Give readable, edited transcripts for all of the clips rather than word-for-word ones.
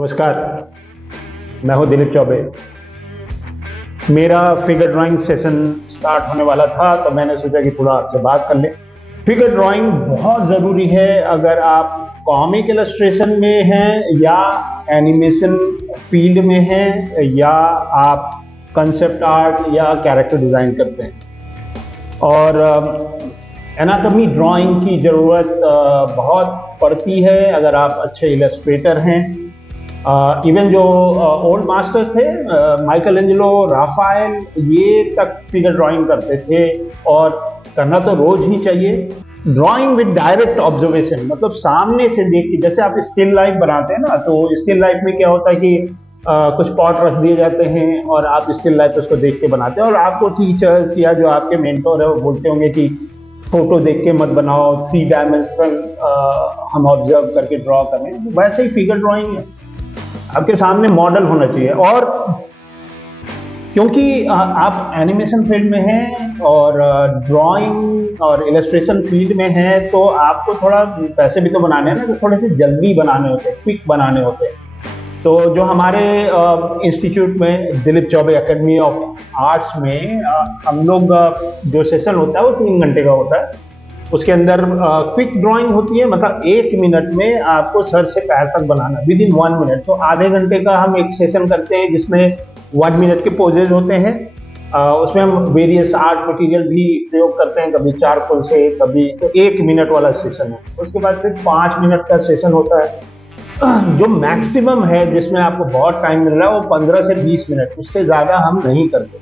नमस्कार, मैं हूं दिलीप चौबे। मेरा फिगर ड्राइंग सेशन स्टार्ट होने वाला था तो मैंने सोचा कि थोड़ा आपसे बात कर लें। फिगर ड्राइंग बहुत ज़रूरी है अगर आप कॉमिक इलस्ट्रेशन में हैं या एनिमेशन फील्ड में हैं या आप कंसेप्ट आर्ट या कैरेक्टर डिज़ाइन करते हैं। और एनाटॉमी ड्राइंग की ज़रूरत बहुत पड़ती है अगर आप अच्छे इलस्ट्रेटर हैं। इवन जो ओल्ड मास्टर थे, माइकल एंजेलो, राफाएल, ये तक फिगर ड्राइंग करते थे और करना तो रोज ही चाहिए। ड्राइंग विद डायरेक्ट ऑब्जर्वेशन, मतलब सामने से देख के, जैसे आप स्टिल लाइफ बनाते हैं ना, तो स्टिल लाइफ में क्या होता है कि कुछ पॉट रख दिए जाते हैं और आप स्टिल लाइफ उसको देख के बनाते हैं और आपको टीचर्स या जो आपके मेंटोर है वो बोलते होंगे कि फोटो देख के मत बनाओ, 3 डायमेंशनल हम ऑब्जर्व करके ड्रॉ करें। वैसे ही फिगर ड्राइंग है, आपके सामने मॉडल होना चाहिए। और क्योंकि आप एनिमेशन फील्ड में हैं और ड्राइंग और इलस्ट्रेशन फील्ड में हैं, तो आपको थोड़ा पैसे भी तो बनाने हैं ना, तो थोड़े से जल्दी बनाने होते हैं, क्विक बनाने होते हैं। तो जो हमारे इंस्टीट्यूट में Dilip Choubey academy of arts में हम लोग जो सेशन होता है वो 3 घंटे का होता है। उसके अंदर क्विक ड्राइंग होती है, मतलब 1 मिनट में आपको सर से पैर तक बनाना, विद इन 1 मिनट। तो आधे घंटे का हम एक सेशन करते हैं जिसमें 1 मिनट के पोजेज होते हैं। उसमें हम वेरियस आर्ट मटेरियल भी प्रयोग करते हैं, कभी चारकोल से, कभी तो 1 मिनट वाला सेशन है। उसके बाद फिर 5 मिनट का सेशन होता है। जो मैक्सिमम है जिसमें आपको बहुत टाइम मिल रहा है वो 15 से 20 मिनट, उससे ज़्यादा हम नहीं करते।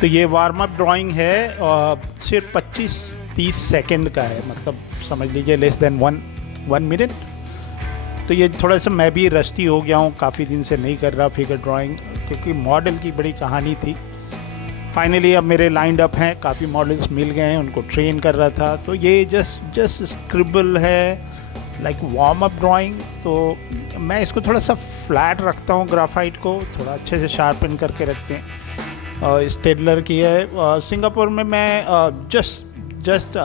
तो ये वार्म अप ड्राइंग है, सिर्फ 25-30 सेकंड का है, मतलब समझ लीजिए लेस देन वन मिनट। तो ये थोड़ा सा मैं भी रस्टी हो गया हूँ, काफ़ी दिन से नहीं कर रहा फिगर ड्राइंग, क्योंकि मॉडल की बड़ी कहानी थी। फाइनली अब मेरे लाइंड अप हैं, काफ़ी मॉडल्स मिल गए हैं, उनको ट्रेन कर रहा था। तो ये जस्ट स्क्रिबल है, लाइक वार्म अप ड्राइंग। तो मैं इसको थोड़ा सा फ्लैट रखता हूँ, ग्राफाइट को थोड़ा अच्छे से शार्पन करके रखते हैं। स्टेडलर की है। सिंगापुर में मैं जस्ट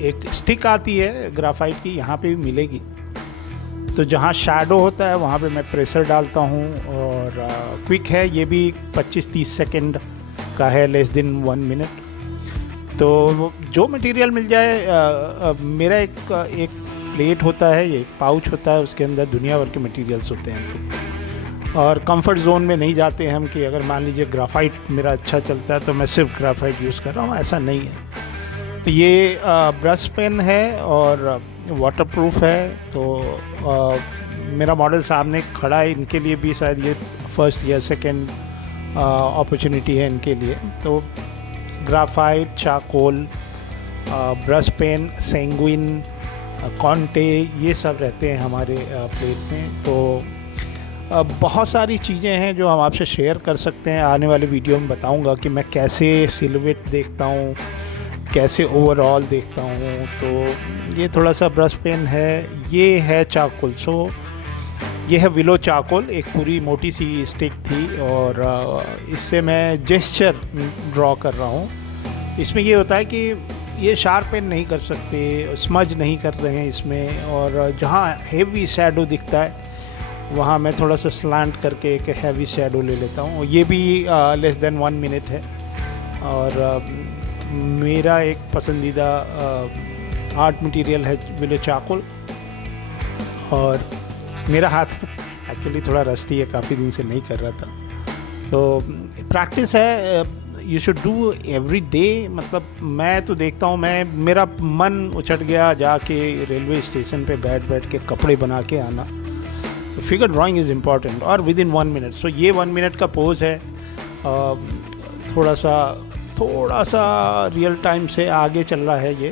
एक स्टिक आती है ग्राफाइट की, यहाँ पे भी मिलेगी। तो जहाँ शैडो होता है वहाँ पे मैं प्रेशर डालता हूँ। और क्विक है, ये भी 25-30 सेकंड का है, लेस देन 1 मिनट। तो जो मटेरियल मिल जाए, मेरा एक प्लेट होता है, ये एक पाउच होता है, उसके अंदर दुनिया भर के मटेरियल्स होते हैं। तो और कंफर्ट जोन में नहीं जाते हम कि अगर मान लीजिए ग्राफाइट मेरा अच्छा चलता है तो मैं सिर्फ ग्राफाइट यूज़ कर रहा हूँ, ऐसा नहीं है। तो ये ब्रश पेन है और वाटरप्रूफ है। तो मेरा मॉडल सामने खड़ा है, इनके लिए भी शायद ये फर्स्ट या सेकेंड अपॉर्चुनिटी है इनके लिए। तो graphite, charcoal, brush pen, sanguine, conte, ये सब रहते हैं हमारे प्लेट में। तो बहुत सारी चीज़ें हैं जो हम आपसे शेयर कर सकते हैं। आने वाले वीडियो में बताऊंगा कि मैं कैसे सिलुएट देखता हूँ, कैसे ओवरऑल देखता हूँ। तो ये थोड़ा सा ब्रश पेन है, ये है चारकोल। सो ये है विलो चारकोल, एक पूरी मोटी सी स्टिक थी और इससे मैं जेस्चर ड्रॉ कर रहा हूँ। इसमें ये होता है कि ये शार्प पेन नहीं कर सकते, स्मज नहीं कर रहे हैं इसमें, और जहाँ हेवी शैडो दिखता है वहाँ मैं थोड़ा सा स्लांट करके एक हैवी शैडो ले लेता हूँ। ये भी लेस देन 1 मिनट है। और मेरा एक पसंदीदा आर्ट मटेरियल है विलो चारकोल। और मेरा हाथ एक्चुअली थोड़ा रस्टी है, काफ़ी दिन से नहीं कर रहा था। तो प्रैक्टिस है, you should do every day. मतलब मैं तो देखता हूँ, मेरा मन उछट गया जाके रेलवे स्टेशन पे बैठ के कपड़े बना के आना। तो फिगर ड्राइंग इज़ इम्पॉर्टेंट और विद इन 1 मिनट। सो ये 1 मिनट का पोज है, थोड़ा सा रियल टाइम से आगे चल रहा है ये।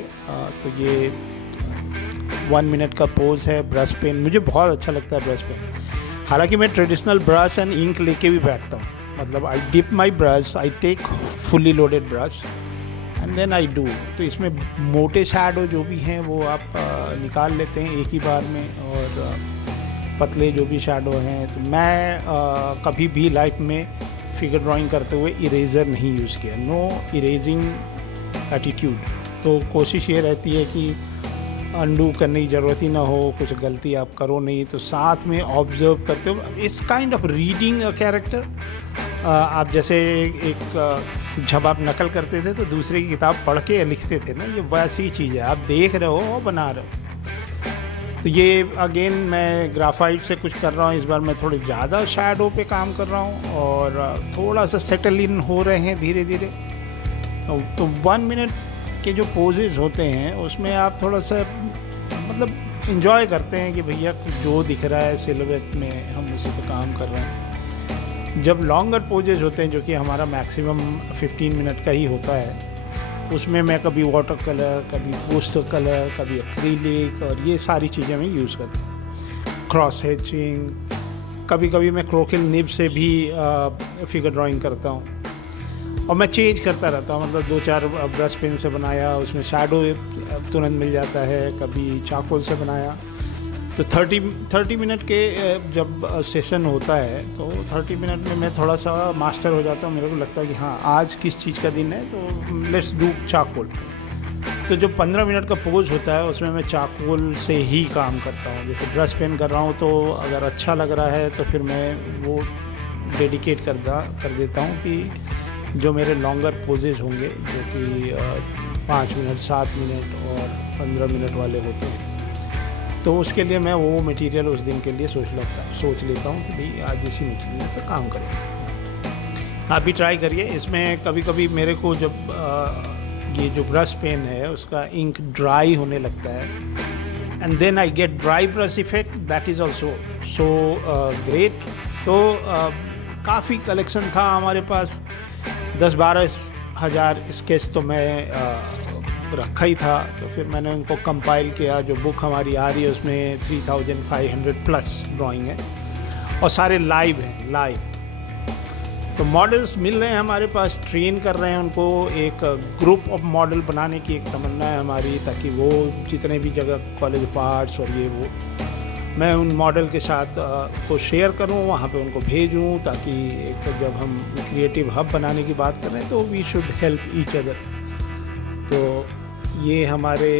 तो ये 1 मिनट का पोज है। ब्रश पेन मुझे बहुत अच्छा लगता है, ब्रश पेन। हालांकि मैं ट्रेडिशनल ब्रश एंड इंक लेके भी बैठता हूँ, मतलब I dip my brush, I take fully loaded brush and then I do. तो इसमें मोटे शैडो जो भी हैं वो आप निकाल लेते हैं एक ही बार में, और पतले जो भी शैडो हैं। तो मैं कभी भी लाइफ में फिगर ड्राइंग करते हुए इरेज़र नहीं यूज़ किया, नो इरेजिंग एटीट्यूड। तो कोशिश ये रहती है कि अंडू करने की ज़रूरत ही ना हो, कुछ गलती आप करो नहीं, तो साथ में ऑब्जर्व करते हो। It's kind of reading a character. आप जैसे एक जब आप नकल करते थे तो दूसरे की किताब पढ़ के लिखते थे ना, ये वैसी चीज़ है, आप देख रहे हो और बना रहे हो। तो ये अगेन मैं ग्राफाइट से कुछ कर रहा हूँ, इस बार मैं थोड़ी ज़्यादा शैडो पे काम कर रहा हूँ और थोड़ा सा सेटल इन हो रहे हैं धीरे धीरे। तो 1 मिनट के जो पोजेज होते हैं उसमें आप थोड़ा सा मतलब इन्जॉय करते हैं कि भैया जो दिख रहा है सिलुएट में हम उसी पे काम कर रहे हैं। जब लॉन्गर पोजेज होते हैं जो कि हमारा मैक्सिमम 15 मिनट का ही होता है, उसमें मैं कभी वाटर कलर, कभी पोस्टर कलर, कभी एक्रिलिक और ये सारी चीज़ें मैं यूज़ करता हूँ। क्रॉस हेचिंग, कभी कभी मैं क्रोकिल निब से भी फिगर ड्राइंग करता हूँ और मैं चेंज करता रहता हूँ। मतलब 2-4 ब्रश पेन से बनाया, उसमें शैडो तुरंत मिल जाता है, कभी चारकोल से बनाया। तो 30 मिनट के जब सेशन होता है तो 30 मिनट में मैं थोड़ा सा मास्टर हो जाता हूँ। मेरे को लगता है कि हाँ आज किस चीज़ का दिन है, तो लेट्स डू चारकोल। तो जो 15 मिनट का पोज होता है उसमें मैं चारकोल से ही काम करता हूँ। जैसे ब्रश पेन कर रहा हूँ तो अगर अच्छा लग रहा है तो फिर मैं वो डेडिकेट कर देता हूँ कि जो मेरे लॉन्गर पोजेज होंगे जो कि 5 मिनट, 7 मिनट और 15 मिनट वाले होते हैं, तो उसके लिए मैं वो मटेरियल उस दिन के लिए सोच लेता हूँ कि भाई आज इसी मटेरियल पर काम करें। आप भी ट्राई करिए। इसमें कभी कभी मेरे को जब ये जो ब्रश पेन है उसका इंक ड्राई होने लगता है and then I get dry brush effect, that is also so great. तो काफ़ी कलेक्शन था हमारे पास, 10-12 हज़ार स्केच तो मैं रखा ही था। तो फिर मैंने उनको कंपाइल किया। जो बुक हमारी आ रही है उसमें 3500 प्लस ड्राइंग है और सारे लाइव हैं, लाइव। तो मॉडल्स मिल रहे हैं हमारे पास, ट्रेन कर रहे हैं उनको। एक ग्रुप ऑफ मॉडल बनाने की एक तमन्ना है हमारी, ताकि वो जितने भी जगह कॉलेज ऑफ आर्ट्स और ये वो, मैं उन मॉडल के साथ को शेयर करूं, वहाँ पे उनको भेजूं, ताकि एक जब हम क्रिएटिव हब बनाने की बात कर रहे हैं तो we should help each other. तो ये हमारे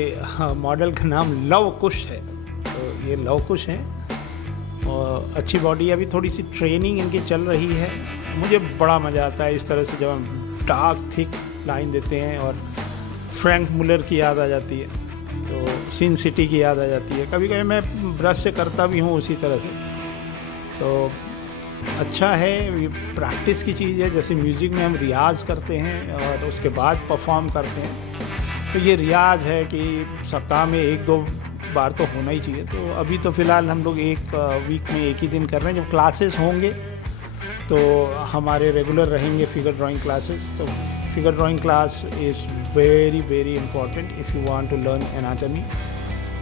मॉडल का नाम लव कुश है। तो ये लव कुश हैं और अच्छी बॉडी है। अभी थोड़ी सी ट्रेनिंग इनकी चल रही है। मुझे बड़ा मज़ा आता है इस तरह से जब हम डार्क थिक लाइन देते हैं और फ्रैंक मुलर की याद आ जाती है, तो सिन सिटी की याद आ जाती है। कभी कभी मैं ब्रश से करता भी हूँ उसी तरह से। तो अच्छा है, ये प्रैक्टिस की चीज़ है। जैसे म्यूज़िक में हम रियाज़ करते हैं और उसके बाद परफॉर्म करते हैं, तो ये रियाज़ है कि सप्ताह में 1-2 बार तो होना ही चाहिए। तो अभी तो फ़िलहाल हम लोग एक वीक में एक ही दिन कर रहे हैं। जब क्लासेस होंगे तो हमारे रेगुलर रहेंगे फिगर ड्राइंग क्लासेस। तो figure drawing class is very very important if you want to learn anatomy.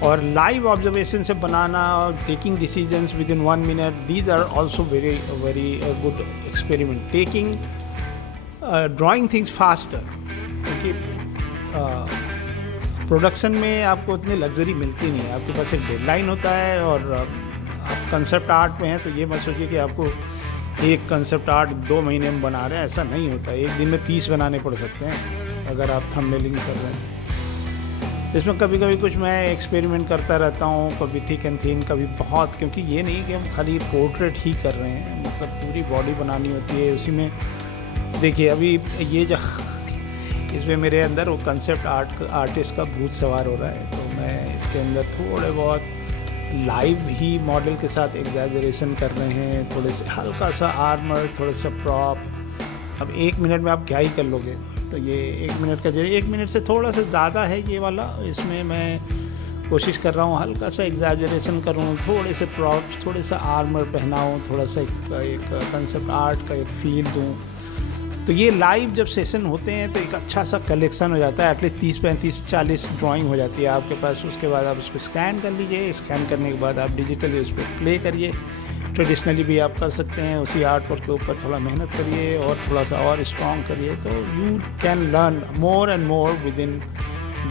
और लाइव ऑब्जर्वेशन से बनाना और taking decisions within 1 minute, these are also very very good experiment. Taking drawing things faster, क्योंकि production में आपको उतनी luxury मिलती नहीं है। आपके पास एक डेडलाइन होता है और आप कंसेप्ट आर्ट में हैं, तो ये मत सोचिए कि आपको एक कंसेप्ट आर्ट 2 महीने में बना रहे हैं, ऐसा नहीं होता है। एक दिन में 30 बनाने पड़ सकते हैं अगर आप थंबनेलिंग कर रहे हैं। इसमें कभी कभी कुछ मैं एक्सपेरिमेंट करता रहता हूँ, कभी थिक एंड थिन, कभी बहुत, क्योंकि ये नहीं कि हम खाली पोर्ट्रेट ही कर रहे हैं, मतलब पूरी बॉडी बनानी होती है। उसी में देखिए अभी ये जो इसमें मेरे अंदर वो कंसेप्ट आर्टिस्ट का भूत सवार हो रहा है, तो मैं इसके अंदर थोड़े बहुत लाइव ही मॉडल के साथ एग्जैजरेशन कर रहे हैं, थोड़े से हल्का सा आर्मर, थोड़ा सा प्रॉप। अब 1 मिनट में आप क्या ही कर लोगे, तो ये 1 मिनट का, 1 मिनट से थोड़ा सा ज़्यादा है ये वाला। इसमें मैं कोशिश कर रहा हूँ हल्का सा एग्जैजरेशन करूँ, थोड़े से प्रॉप्स, थोड़े सा आर्मर पहनाऊँ, थोड़ा सा एक कंसेप्ट आर्ट का एक फील दूँ। तो ये लाइव जब सेशन होते हैं तो एक अच्छा सा कलेक्शन हो जाता है, एटलीस्ट 30-35-40 ड्राइंग हो जाती है आपके पास। उसके बाद आप उसको स्कैन कर लीजिए, स्कैन करने के बाद आप डिजिटली उस पर प्ले करिए। ट्रेडिशनली भी आप कर सकते हैं, उसी आर्ट वर्क के ऊपर थोड़ा मेहनत करिए और थोड़ा सा और स्ट्रॉन्ग करिए, तो you can learn more and more with in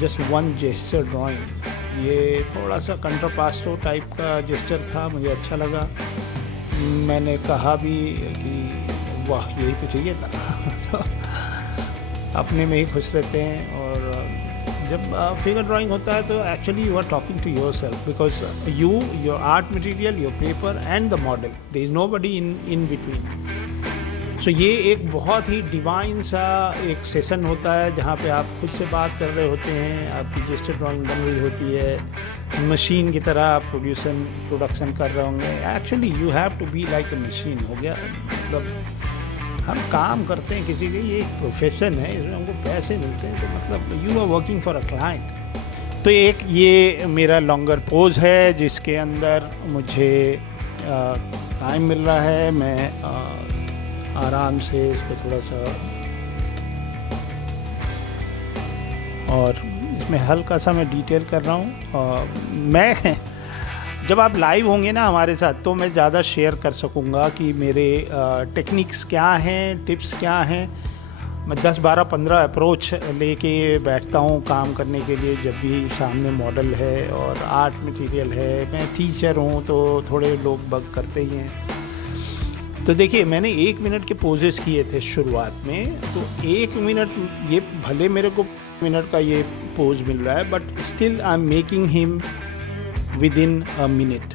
just 1 gesture drawing. ये थोड़ा सा कंट्रापास्टो टाइप का जेस्चर था, मुझे अच्छा लगा। मैंने कहा भी कि वाह यही तो चाहिए था। तो अपने में ही खुश रहते हैं और जब फिगर ड्राइंग होता है तो actually you are talking to yourself, because you, your art material, your paper and the model, there is nobody in between. So ये एक बहुत ही डिवाइन सा एक सेशन होता है जहाँ पे आप खुद से बात कर रहे होते हैं, आपकी जेस्चर ड्राइंग बन रही होती है, मशीन की तरह आप प्रोडक्शन कर रहे होंगे। Actually you have to be like a machine हो गया। मतलब हम काम करते हैं किसी के, ये एक प्रोफेशन है, इसमें हमको पैसे मिलते हैं, तो मतलब you are working for a client. तो एक ये मेरा लॉन्गर पोज है जिसके अंदर मुझे टाइम मिल रहा है, मैं आराम से इसको थोड़ा सा, और इसमें हल्का सा मैं डिटेल कर रहा हूँ। मैं जब आप लाइव होंगे ना हमारे साथ तो मैं ज़्यादा शेयर कर सकूँगा कि मेरे टेक्निक्स क्या हैं, टिप्स क्या हैं। मैं 10, 12, 15 अप्रोच लेके बैठता हूँ काम करने के लिए जब भी सामने मॉडल है और आर्ट मटेरियल है। मैं टीचर हूँ तो थोड़े लोग बग करते ही हैं। तो देखिए, मैंने 1 मिनट के पोजेस किए थे शुरुआत में, तो 1 मिनट, ये भले मेरे को मिनट का ये पोज मिल रहा है, but still I am making him with in a minute.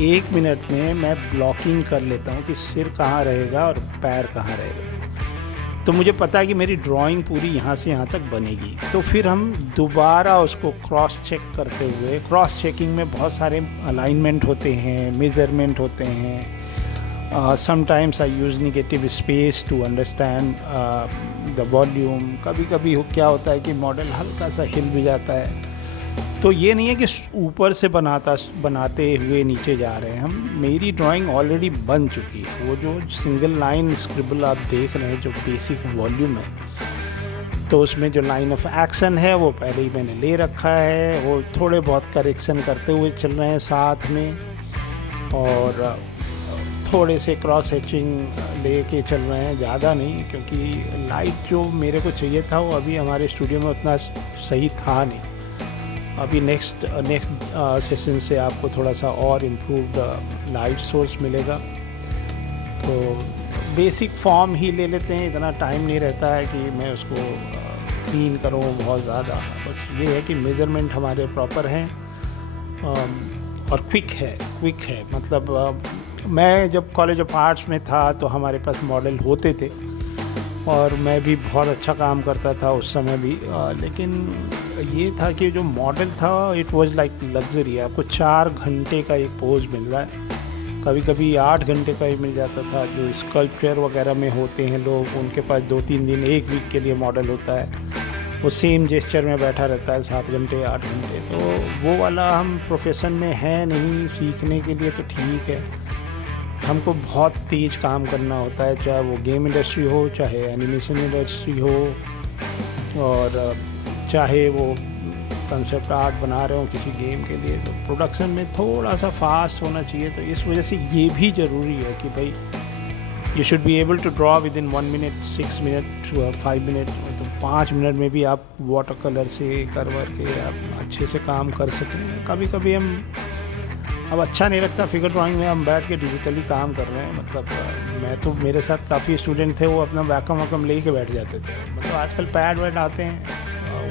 1 minute में मैं ब्लॉकिंग कर लेता हूँ कि सिर कहाँ रहेगा और पैर कहाँ रहेगा। तो मुझे पता है कि मेरी ड्राइंग पूरी यहाँ से यहाँ तक बनेगी। तो फिर हम दोबारा उसको क्रॉस चेक करते हुए, क्रॉस चेकिंग में बहुत सारे अलाइनमेंट होते हैं, मेज़रमेंट होते हैं। Sometimes I use negative space to understand the volume। कभी कभी क्या होता है कि मॉडल हल्का सा हिल भी जाता है, तो ये नहीं है कि ऊपर से बनाते हुए नीचे जा रहे हैं हम। मेरी ड्राइंग ऑलरेडी बन चुकी है। वो जो सिंगल लाइन स्क्रिबल आप देख रहे हैं जो बेसिक वॉल्यूम है, तो उसमें जो लाइन ऑफ एक्शन है वो पहले ही मैंने ले रखा है। वो थोड़े बहुत करेक्शन करते हुए चल रहे हैं साथ में, और थोड़े से क्रॉस हैचिंग लेके चल रहे हैं, ज़्यादा नहीं, क्योंकि लाइट जो मेरे को चाहिए था वो अभी हमारे स्टूडियो में उतना सही था नहीं। अभी नेक्स्ट सेशन से आपको थोड़ा सा और इम्प्रूव्ड लाइट सोर्स मिलेगा। तो बेसिक फॉर्म ही ले लेते हैं, इतना टाइम नहीं रहता है कि मैं उसको क्लीन करूँ बहुत ज़्यादा। बस ये है कि मेज़रमेंट हमारे प्रॉपर हैं और क्विक है। मतलब मैं जब कॉलेज ऑफ आर्ट्स में था तो हमारे पास मॉडल होते थे और मैं भी बहुत अच्छा काम करता था उस समय भी, लेकिन ये था कि जो मॉडल था इट वाज लाइक लग्जरी। आपको 4 घंटे का एक पोज मिल रहा है, कभी कभी 8 घंटे का ही मिल जाता था। जो स्कल्पचर वगैरह में होते हैं लोग, उनके पास 2-3 दिन, 1 वीक के लिए मॉडल होता है, वो सेम जेस्चर में बैठा रहता है 7 घंटे 8 घंटे। तो वो वाला हम प्रोफेशन में है नहीं, सीखने के लिए तो ठीक है। हमको बहुत तेज़ काम करना होता है, चाहे वो गेम इंडस्ट्री हो, चाहे एनिमेशन इंडस्ट्री हो, और चाहे वो कंसेप्ट आर्ट बना रहे हो किसी गेम के लिए। तो प्रोडक्शन में थोड़ा सा फास्ट होना चाहिए। तो इस वजह से ये भी ज़रूरी है कि भाई you should be able to draw within 1 minute, 6 minute, 5 minute. तो 5 मिनट में भी आप वाटर कलर से कर के आप अच्छे से काम कर सकें। कभी कभी हम, अब अच्छा नहीं लगता फिगर ड्राइंग में हम बैठ के डिजिटली काम कर रहे हैं। मतलब मैं तो, मेरे साथ काफ़ी स्टूडेंट थे, वो अपना वैकम ले के बैठ जाते थे। मतलब आजकल पैड वैड आते हैं,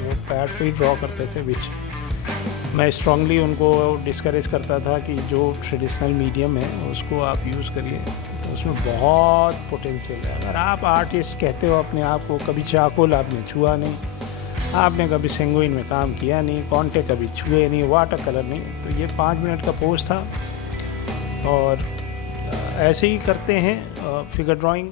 वो पैड पे ही ड्रॉ करते थे। विच मैं स्ट्रांगली उनको डिस्करेज करता था कि जो ट्रेडिशनल मीडियम है उसको आप यूज़ करिए, तो उसमें बहुत पोटेंशियल है। अगर आप आर्टिस्ट कहते हो अपने आप को, कभी चारकोल आपने छुआ नहीं, आपने कभी सेंगुइन में काम किया नहीं, कॉन्टे कभी छुए नहीं, वाटर कलर नहीं, तो ये 5 मिनट का पोस्ट था। और ऐसे ही करते हैं फिगर ड्राइंग।